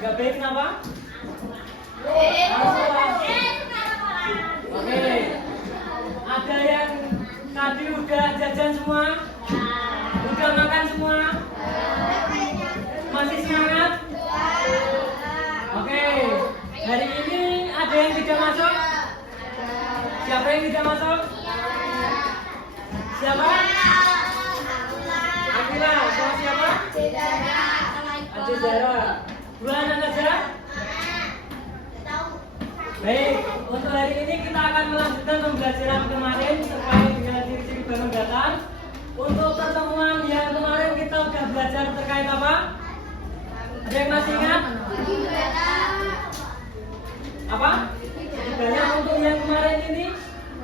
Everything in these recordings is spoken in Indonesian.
Nggak baik kenapa? Oke. Ada yang tadi udah jajan semua? Udah makan semua? Masih semangat? Oke. Hari ini ada yang tidak masuk? Siapa yang tidak masuk? Siapa? Akila. Sama siapa? Adik Zara. Dua anak saja? Baik, untuk hari ini kita akan melanjutkan pembelajaran kemarin terkait dengan ciri-ciri bangun datar. Untuk pertemuan yang kemarin kita sudah belajar terkait apa? Ada yang masih ingat? Apa? Banyak untuk yang kemarin ini.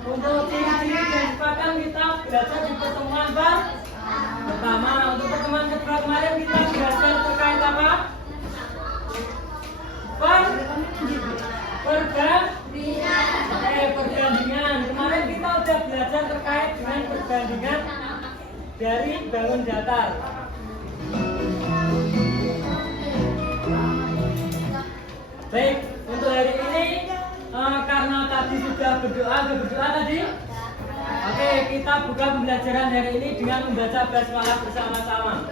Untuk ciri-ciri dan sifatan kita belajar di pertemuan pertama. Untuk pertemuan kedua kemarin kita belajar terkait apa? Perbandingan. Kemarin kita sudah belajar terkait dengan perbandingan dari bangun datar. Baik, untuk hari ini karena tadi sudah berdoa tadi. Oke, kita buka pembelajaran hari ini dengan membaca basmalah bersama-sama.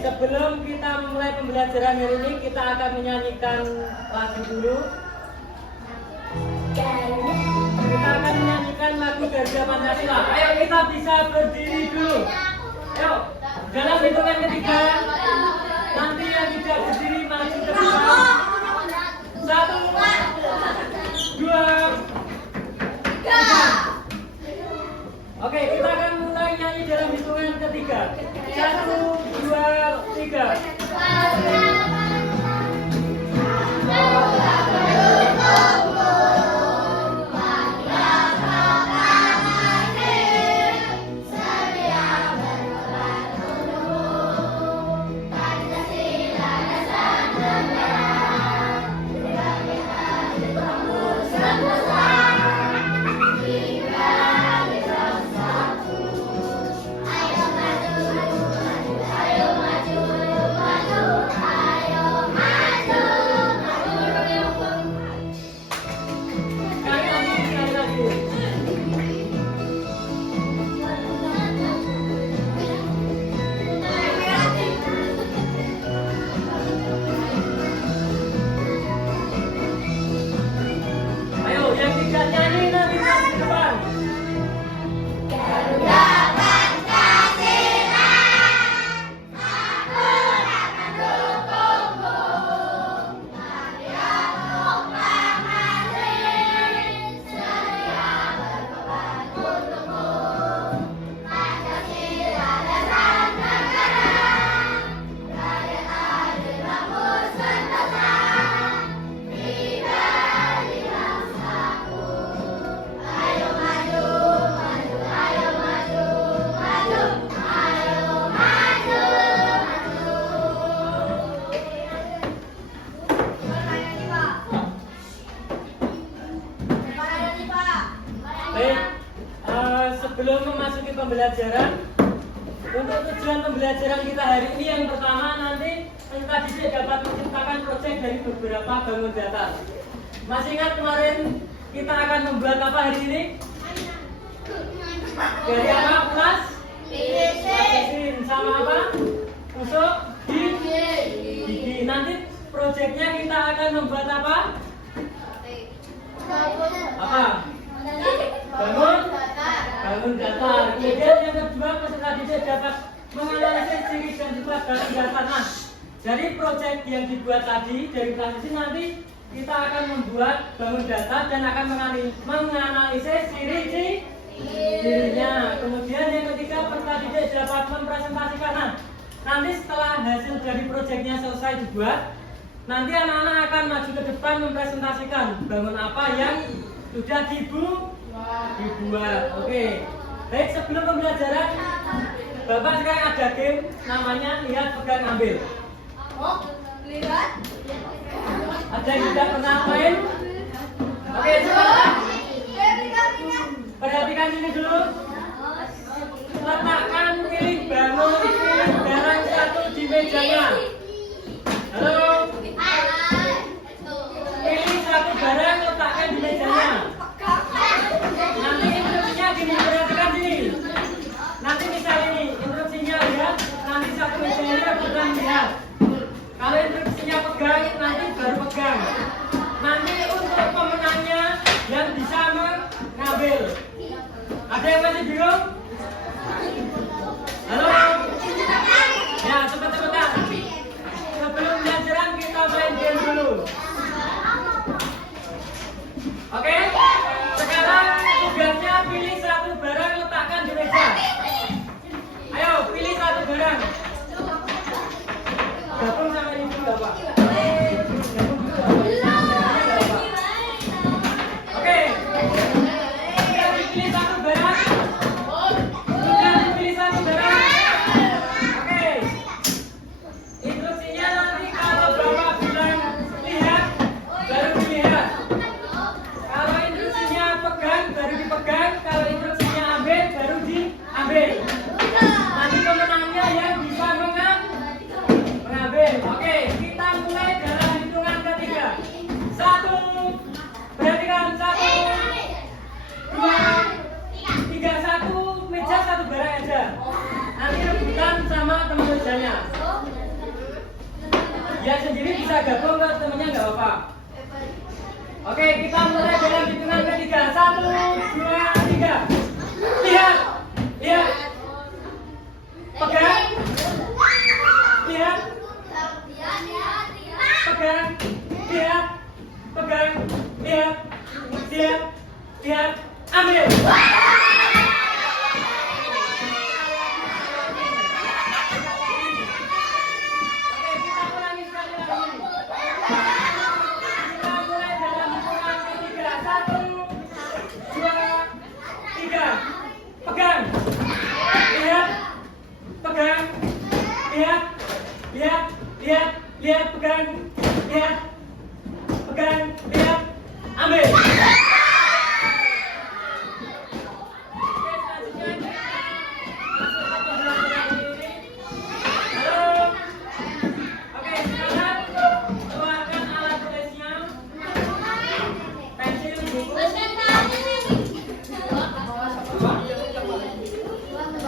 Sebelum kita memulai pembelajaran hari ini, kita akan menyanyikan lagu dulu. Kita akan menyanyikan lagu Garuda Pancasila. Ayo kita bisa berdiri dulu. Ayo, dalam hitungan ketiga. Nanti yang tidak berdiri maju ke depan. 1, 2, 3. Oke, kita akan mulai nyanyi dalam hitungan ketiga. 1, 2, 3. Sebelum memasuki pembelajaran, untuk tujuan pembelajaran kita hari ini yang pertama nanti peserta didik dapat menciptakan proyek dari beberapa bangun datar. Masih ingat kemarin kita akan membuat apa hari ini? Dari apa? Plus? Mesin sama apa? Usuk? Gigi. Nanti proyeknya kita akan membuat apa? Apa? Bangun datar. Kemudian yang kedua peserta didik dapat menganalisis ciri dan sifat bangun datar. Nah, dari proyek yang dibuat tadi dari kelas ini nanti kita akan membuat bangun datar dan akan menganalisis ciri-cirinya. Kemudian yang ketiga peserta didik dapat mempresentasikan. Nah, nanti setelah hasil dari proyeknya selesai dibuat, nanti anak-anak akan maju ke depan mempresentasikan bangun apa yang sudah dibuat. Oke. Baik, sebelum pembelajaran, Bapak sekarang ada game namanya lihat, pegang, ambil. Lihat. Ada yang tidak pernah main? Oke, coba. perhatikan ini dulu. Letakkan pilih barang satu di mejanya. Halo. Pilih satu barang, letakkan di mejanya. Nanti instruksinya gini, perhatikan sini. Nanti misal ini, instruksinya lihat. Nanti satu mejanya pegang lihat. Kalau instruksinya pegang, nanti baru pegang. Nanti untuk pemenangnya yang bisa mengambil. Ada yang masih bingung? Halo? Ya, cepat-cepatan. Sebelum pelajaran kita main game dulu. Oke? Sekarang tugasnya pilih satu barang, letakkan di meja. Ayo, pilih satu barang. Gabung sama ini dulu, Bapak. Oke. Sudah dipilih satu barang. Sudah dipilih satu barang. Oke. Instruksinya nanti kalau Bapak bilang lihat, baru dilihat. Kalau instruksinya pegang, baru dipegang. Kalau instruksinya ambil, baru diambil. Nanti pemenangnya yang bisa mengambil. Oke, kita mulai dalam hitungan ketiga. 1, perhatikan 1, 2, 3, 1 meja satu barang aja. Nanti rebutan sama teman mejanya. Ya sendiri bisa gabung ke temennya nggak apa-apa. Oke, kita mulai dalam hitungan ketiga. 1, 2, 3. Lihat, lihat, pegang, lihat, pegang, lihat, pegang, lihat, lihat, lihat, ambil. Oke, kita ulangi sekali lagi. Kita mulai dalam hitungan ketiga. 1, 2, 3. Pegang, lihat, pegang, lihat, lihat, lihat, lihat, pegang, lihat, pegang, lihat, ambil. Halo. Oke, sekarang keluarkan alat tulisnya, pensil, buku.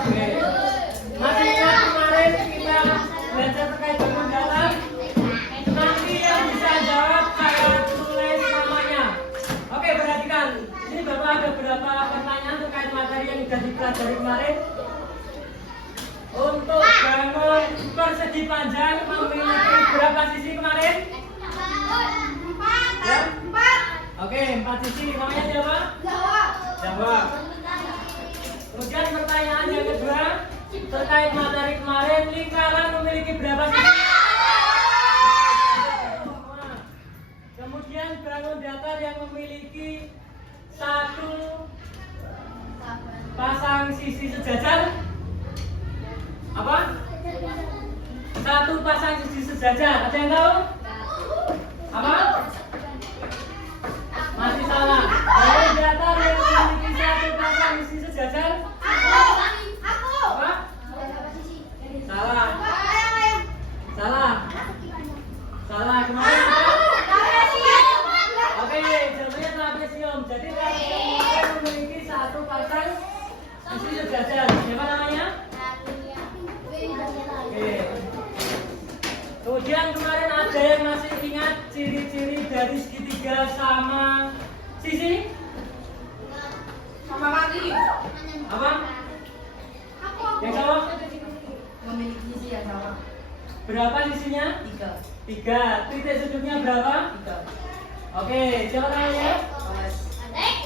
Oke. Masih ingat kemarin kita belajar terkait dengan data? Nanti yang bisa jawab saya tulis namanya. Oke, perhatikan. Ini Bapak ada beberapa pertanyaan terkait materi yang sudah dipelajari kemarin. Untuk bangun persegi panjang memiliki berapa sisi kemarin? Ya? Oke, 4 sisi. Namanya siapa? Jawab. Kemudian pertanyaan yang kedua terkait materi kemarin, lingkaran memiliki berapa sisi? Kemudian bangun datar yang memiliki satu pasang sisi sejajar. Apa? Satu pasang sisi sejajar. Ada yang tahu? Apa? Masih salah. Bangun datar yang memiliki satu pasang sisi sejajar. Apa? Salah. Salah. Salah. Kemarin apa? Oke, jawabannya trapesium. Jadi trapesium memiliki satu pasang sisi sejajar. Siapa namanya? Oke. Kemudian kemarin ada yang masih ingat ciri-ciri dari segitiga sama sisi? Sama lagi. Apa? Yang sama? Memiliki sisi yang sama. Berapa sisinya? 3. Titik sudutnya berapa? 3. Oke, siapa namanya?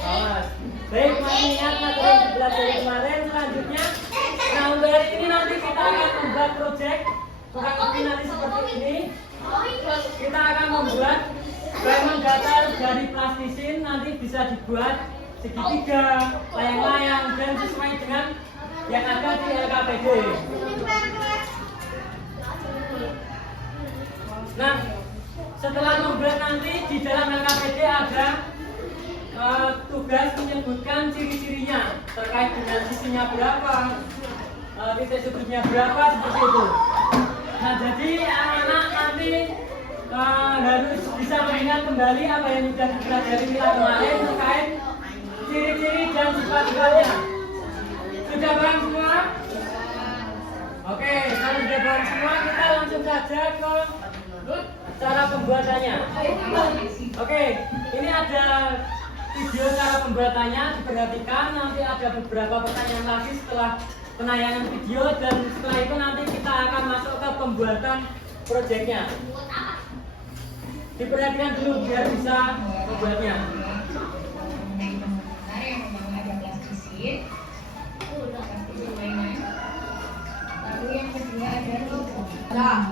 Awas. Baik, masih ingat materi yang dipelajari kemarin. Selanjutnya, nah untuk hari ini nanti kita akan membuat project. Kurang lebih nanti seperti ini. Kita akan membuat bangun datar dari plastisin. Nanti bisa dibuat segitiga, layang-layang, dan sesuai dengan yang ada di LKPD. Nah, setelah membuat nanti di dalam LKPD ada tugas menyebutkan ciri-cirinya. majunya berapa, titik sudutnya berapa, seperti itu. Nah, jadi anak-anak nanti harus bisa mengingat kembali apa yang sudah dipelajari kita kemarin terkait ciri-ciri dan sifat-sifatnya. Sudah paham semua? Oke, kalau sudah paham semua, kita langsung saja ke cara pembuatannya. Oke, ini ada video cara pembuatannya, diperhatikan. Nanti ada beberapa pertanyaan lagi setelah penayangan video, dan setelah itu nanti kita akan masuk ke pembuatan proyeknya. Diperhatikan dulu biar bisa membuatnya. Lalu yang kedua ada logo. Nah,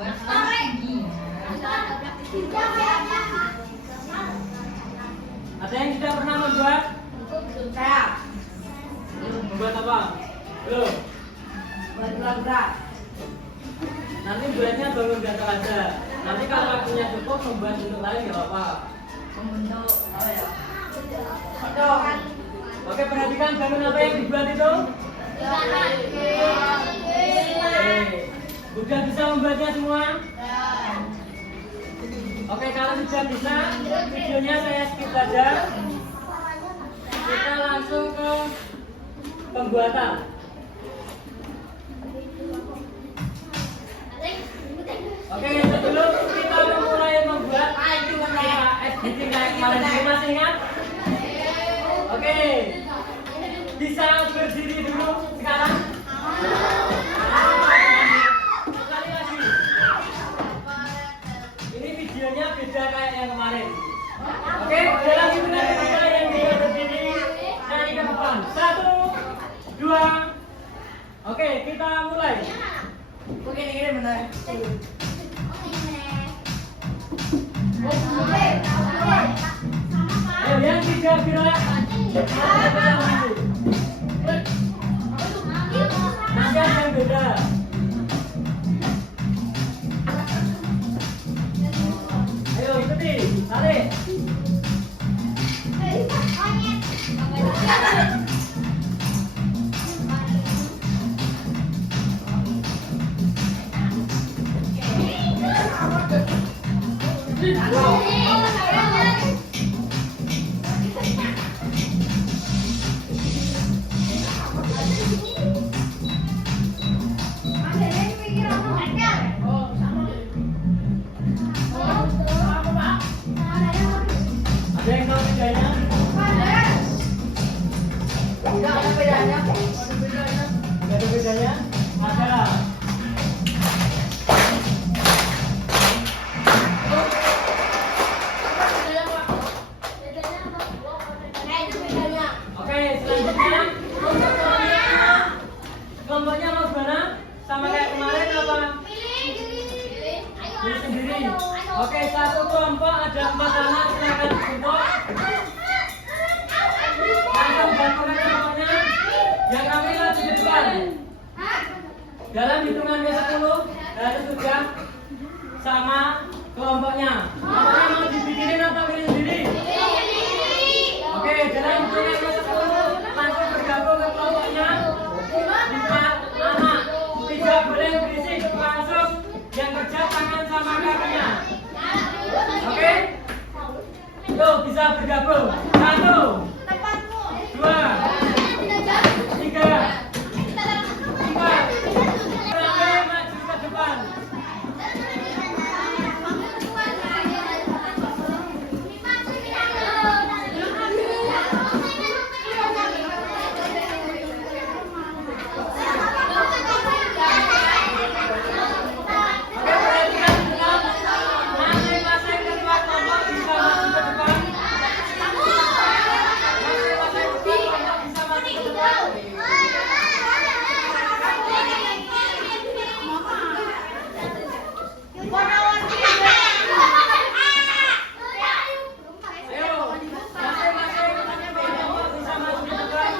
Ada yang sudah pernah membuat? saya Membuat apa? Belum. buat gerak. Nanti buatnya bangun dasar aja. Nanti kalau waktunya cukup membuat bentuk lain nggak apa-apa. Membentuk apa ya? Kodok. Oke, perhatikan bangun apa yang dibuat itu. Sudah bisa membuatnya semua? Oke, kalau sudah bisa, videonya saya skip saja. Kita langsung ke pembuatan. Oke, sebelum kita memulai membuat editing kayak kemarin, masih ingat? Oke, bisa berdiri dulu sekarang. Sekali lagi. Ini videonya beda kayak yang kemarin. Oke, dalam hitungan ketiga yang bisa berdiri, nyanyi ke depan. 1, 2. Oke, kita mulai. Mungkin ini benar. Ayo, yang tidak gerak. Nanti ada yang beda. Ayo, ikuti. Tarik. Ada yang tahu bedanya? Enggak ada bedanya. Nggak ada bedanya? Ada. Oke, selanjutnya kelompoknya mau gimana? Sama kayak kemarin apa? Pilih sendiri. Oke, satu kelompok ada 4 anak, silakan dibentuk. Langsung gabungkan kelompoknya. Yang kami lagi di depan. Dalam hitungannya 10 harus sudah sama kelompoknya. Kelompoknya mau dibikinin atau pilih sendiri? Oke, dalam hitungannya 10 langsung bergabung ke kelompoknya. 4 anak, 3 boleh berisik, langsung yang kerja tangan sama kakinya. Oke? Tuh, bisa bergabung. 1, 2, 3, 4. Sampai maju ke depan. Oke, perhatikan benar. Masing-masing ketua kelompok bisa maju ke depan. Masing-masing ketua kelompok bisa maju ke depan. Ayo, masing-masing kelompok bisa maju ke depan.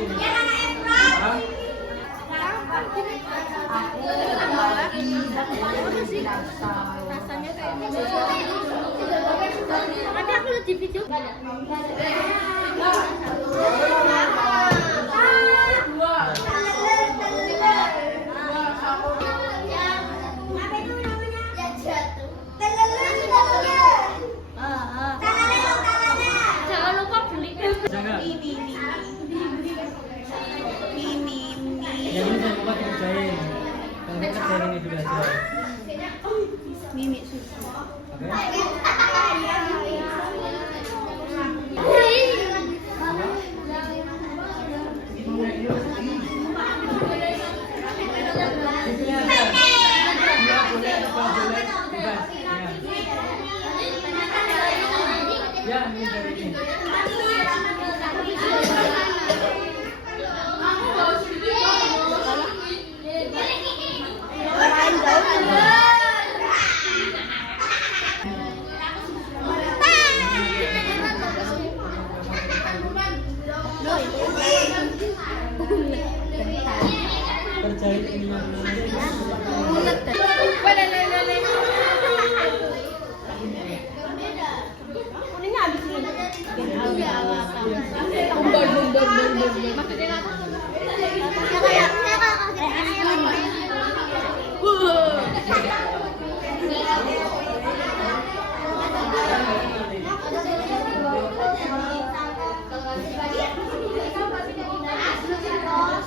sini. Hah? Rasanya kayak nanti aku lihat di video. Jangan lupa beli Jangan. mie. Yang ini jangan lupa dikerjain. Kalau nggak kerjain ini dulu aja. Mie susu. Oke? Di sini ada. Nggak boleh, nggak boleh, bebas. Ya, ini dari ini. Kerjain ininya dulu aja. Kuningnya habis ini. Maksudnya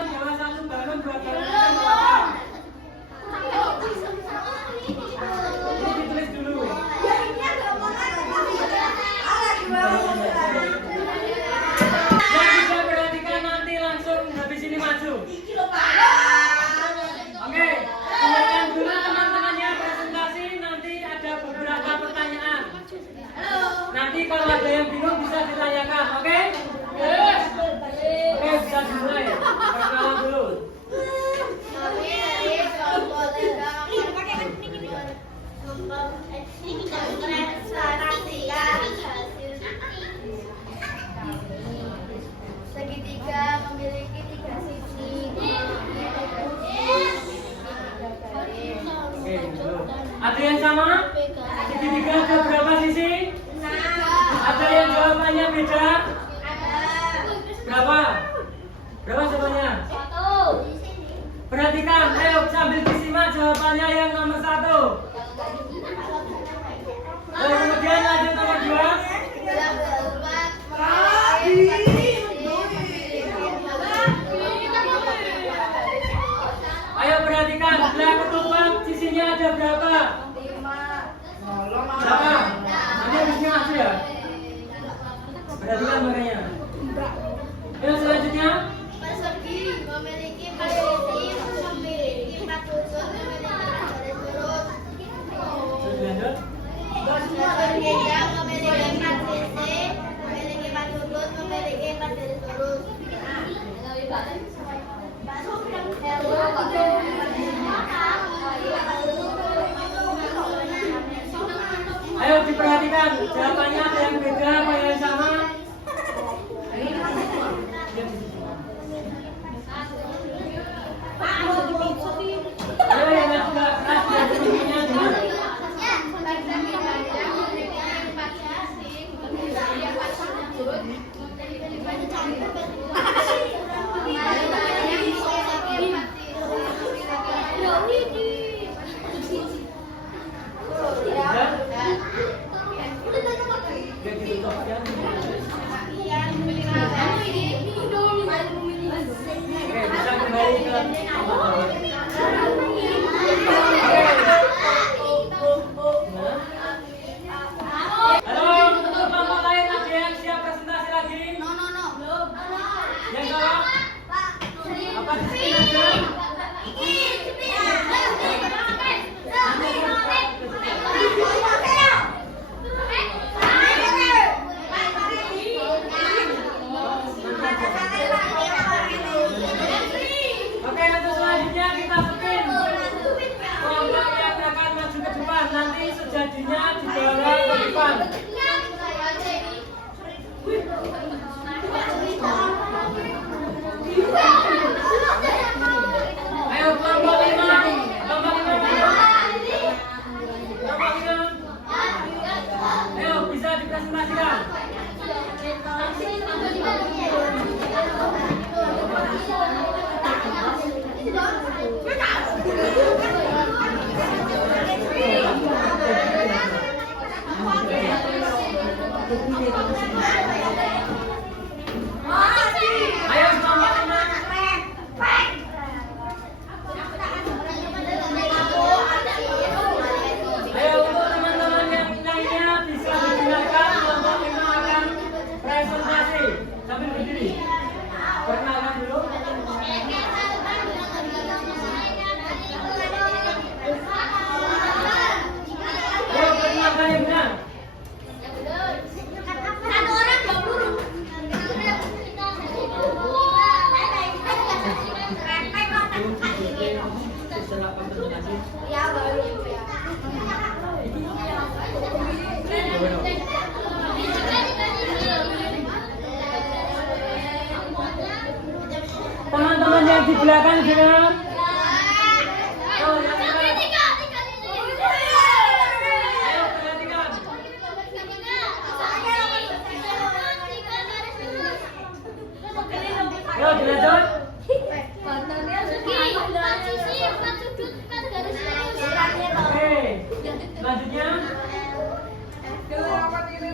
Jangan satu balon, dua balon. Ini ditulis dulu. Yang bisa perhatikan nanti langsung habis ini maju. Oke, dengarkan dulu teman-temannya presentasi. Nanti ada beberapa pertanyaan. Nanti kalau ada yang bingung bisa ditanyakan, oke? Oke, bisa dimulai. Perkenalan dulu. Segitiga memiliki 3 sisi. Oke, dulu. Ada yang sama? Segitiga ada berapa sisi? Ada yang jawabannya beda? Berapa? Berapa jawabannya? Perhatikan, ayo sambil disimak jawabannya yang nomor 1. Lalu kemudian lanjut nomor 2. Ayo perhatikan, belah ketupat sisinya ada berapa? Berapa? Nanti habisnya masuk ya? Perhatikan makanya. Ayo selanjutnya. Persegi memiliki 4 sisi, memiliki 4 sudut, memiliki 4 garis lurus. Terus lanjut. Segitiga memiliki 4 sisi, memiliki 4 sudut, memiliki 4 garis lurus. Ayo diperhatikan, jawabannya ada yang beda apa yang sama? Ayo yang nggak jelas jawabannya gimana? Biar ditutup ya. Oke, bisa kembali ke tempat. Halo, untuk kelompok lain ada yang siap presentasi lagi? Yang jawab? Apa di sini aja? Oke, untuk di belakang dengan Yo, dilanjut. Oke, selanjutnya. Yo, selanjutnya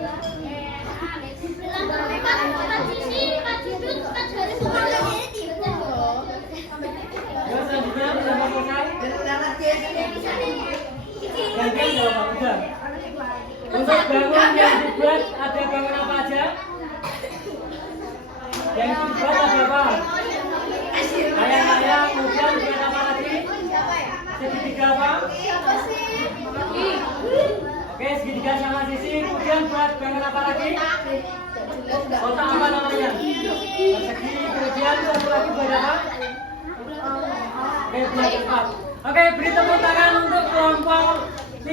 sudah selesai. Gantian ya, Pak. Udah. Untuk bangun yang dibuat ada bangun apa aja? Yang dibuat ada apa? Layang-layang, kemudian dibuat apa lagi? Segitiga apa? Oke, segitiga sama sisi. Kemudian buat bangun apa lagi? Kotak apa namanya? Persegi. Kemudian satu lagi buat apa? Oke, buat tempat. Oke, beri tepuk tangan untuk kelompok 5.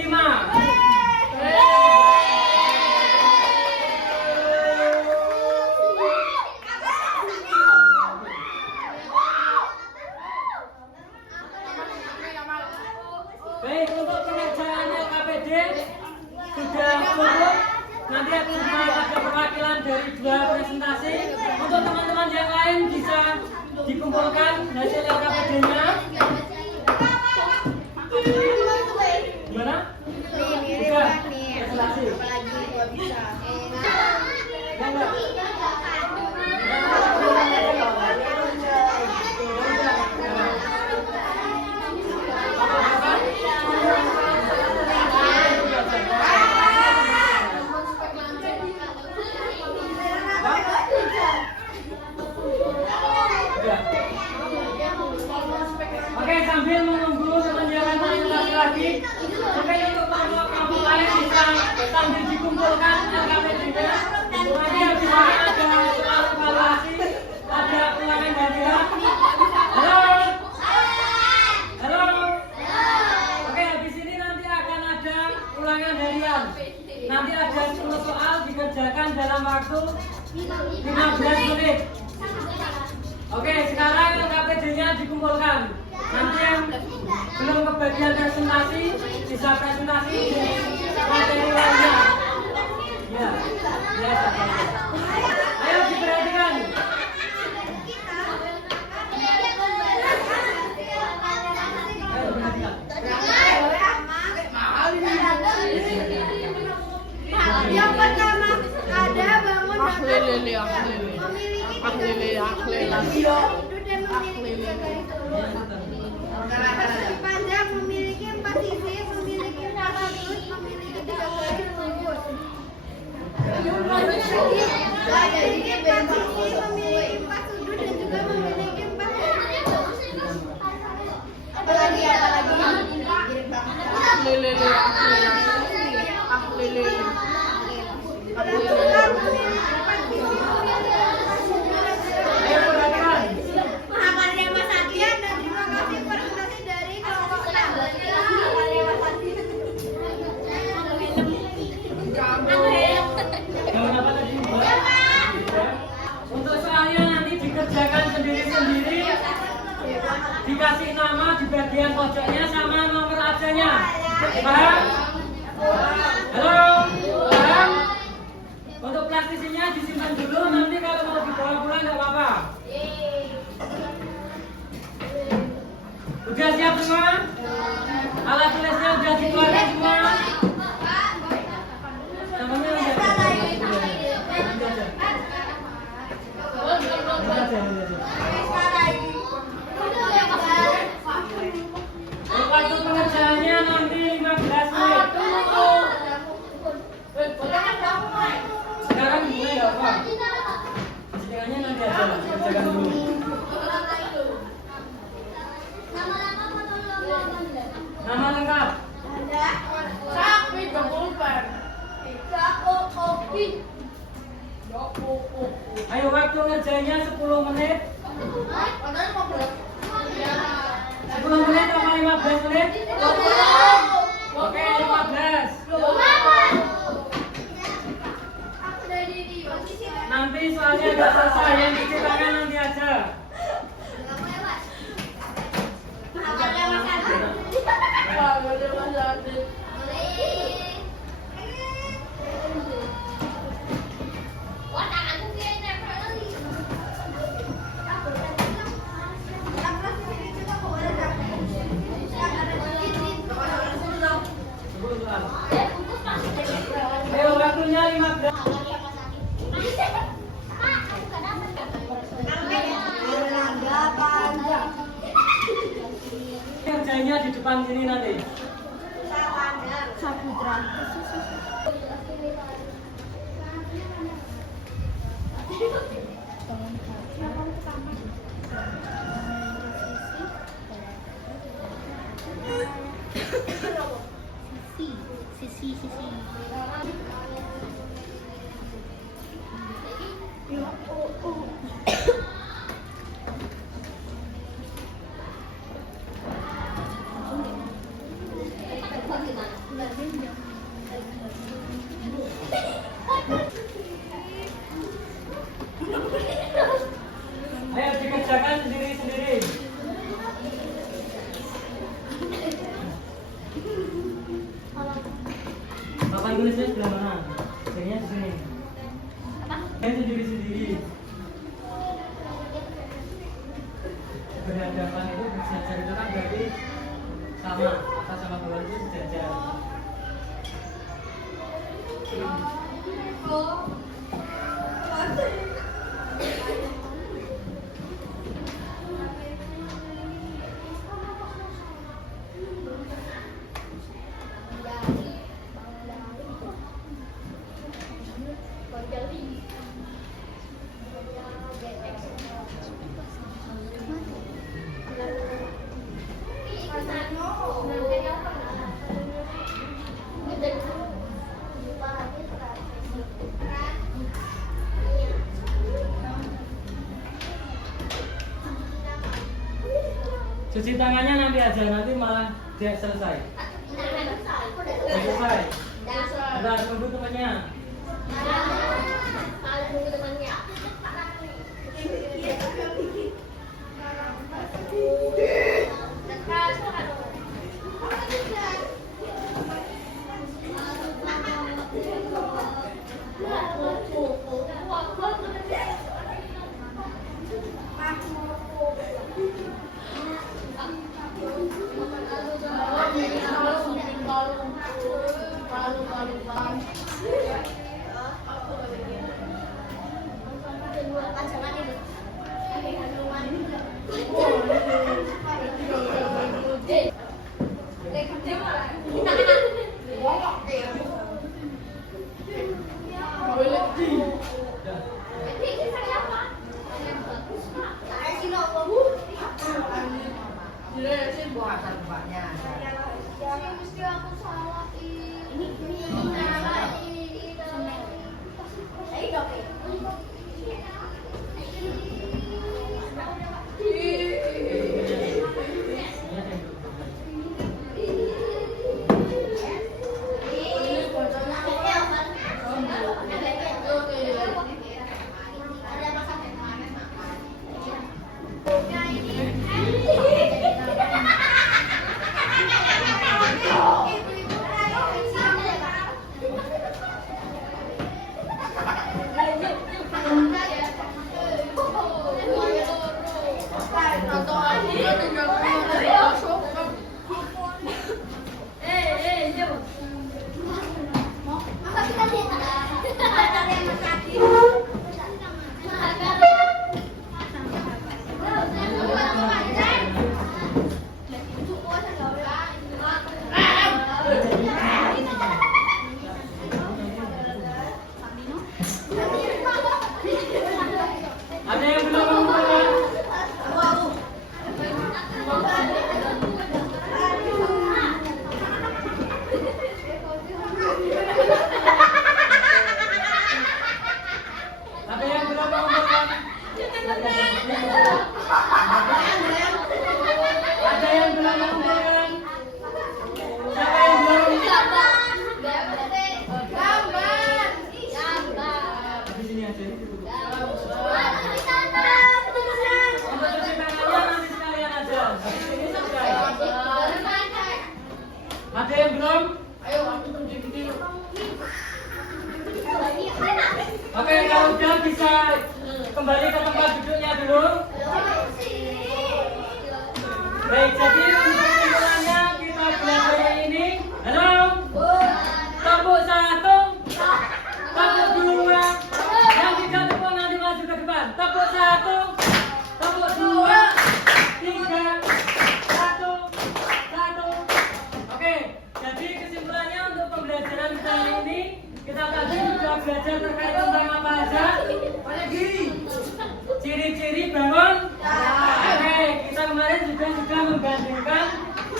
Baik, untuk pengerjaan LKPD sudah cukup. Nanti akan ada perwakilan dari 2 presentasi. Untuk teman-teman yang lain bisa dikumpulkan hasil LKPD-nya. Gimana? Sudah? Presentasi? Enggak. Oke, sambil menunggu menjalankan presentasi lagi, oke, untuk kelompok lain bisa sambil dikumpulkan LKPD-nya. Nanti habis ini ada soal evaluasi, ada ulangan hadiah. Halo, halo. Oke, habis ini nanti akan ada ulangan harian. Nanti ada 10 soal dikerjakan dalam waktu 15 menit. Oke, sekarang LKPD-nya dikumpulkan. Nanti yang belum kebagian presentasi bisa presentasi di materi lainnya. Ya, ya. Ayo diperhatikan. Ayo perhatikan. Yang pertama ada bangun panjang, memiliki 4 sisi, memiliki 4 sudut, memiliki 3 garis lurus. Memiliki 4 sisi, memiliki 4 sudut dan juga memiliki 4 garis. Apalagi? Ayo perhatikan. Mahakarya Mas Adrian dan terima kasih presentasi dari kelompok 6. Jangan apa tadi, Mbak? Untuk soalnya nanti dikerjakan sendiri-sendiri. Dikasih nama di bagian pojoknya sama nomor absennya. Paham? Halo? Paham? Untuk plastisinya disimpan dulu, nanti kalau mau dibawa pulang nggak apa-apa. Udah siap semua? Alat tulisnya udah dikeluarkan semua? Namanya udah ada. Waktu pengerjaannya nanti 15 menit. Sekarang mulai nggak apa? Kerjaannya nanti aja, kerjakan dulu. Nama lengkap? Ayo waktu ngerjainnya 10 menit. 10 menit apa 15 menit? Oke, 15. Nanti soalnya udah selesai, yang cuci tangan nanti aja. namanya di depan sini nanti. Saputra. Sisi. Ayo dikerjakan sendiri-sendiri. Papan tulisnya sebelah mana? Jadinya di sini. Ayo sendiri-sendiri. Berhadapan itu sejajar itu kan berarti sama, atas sama bawah itu sejajar. Cuci tangannya nanti aja, nanti malah dia selesai. Selesai. Udah tunggu temannya. Ada yang belum mengumpulkan? Ada yang belum mengumpulkan? Ada yang belum mengumpulkan? Siapa yang belum? Di sini aja. Untuk cuci tangannya nanti sekalian aja. Di sini selesai. Ada yang belum? Oke, kalau udah bisa kembali ke tempat duduknya dulu.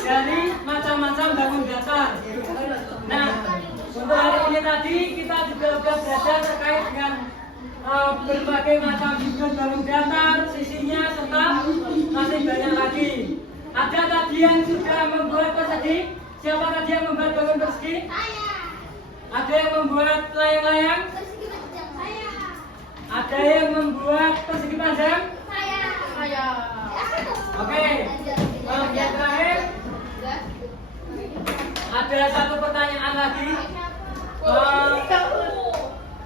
dari macam-macam bangun datar. Nah, untuk hari ini tadi kita juga sudah belajar terkait dengan berbagai macam sudut bangun datar, sisinya, serta masih banyak lagi. Ada tadi yang sudah membuat persegi. Siapa tadi yang membuat bangun persegi? Ada yang membuat layang-layang? Ada yang membuat persegi panjang? Oke. Yang terakhir, ada satu pertanyaan lagi.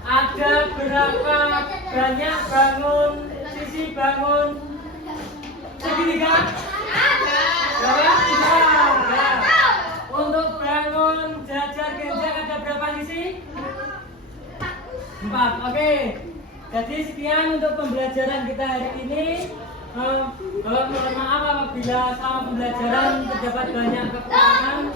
Ada berapa banyak bangun sisi bangun segitiga? Berapa? Tiga. Nah, untuk bangun jajar genjang ada berapa sisi? 4. Oke. Jadi sekian untuk pembelajaran kita hari ini. Mohon maaf apabila selama pembelajaran terdapat banyak kekurangan.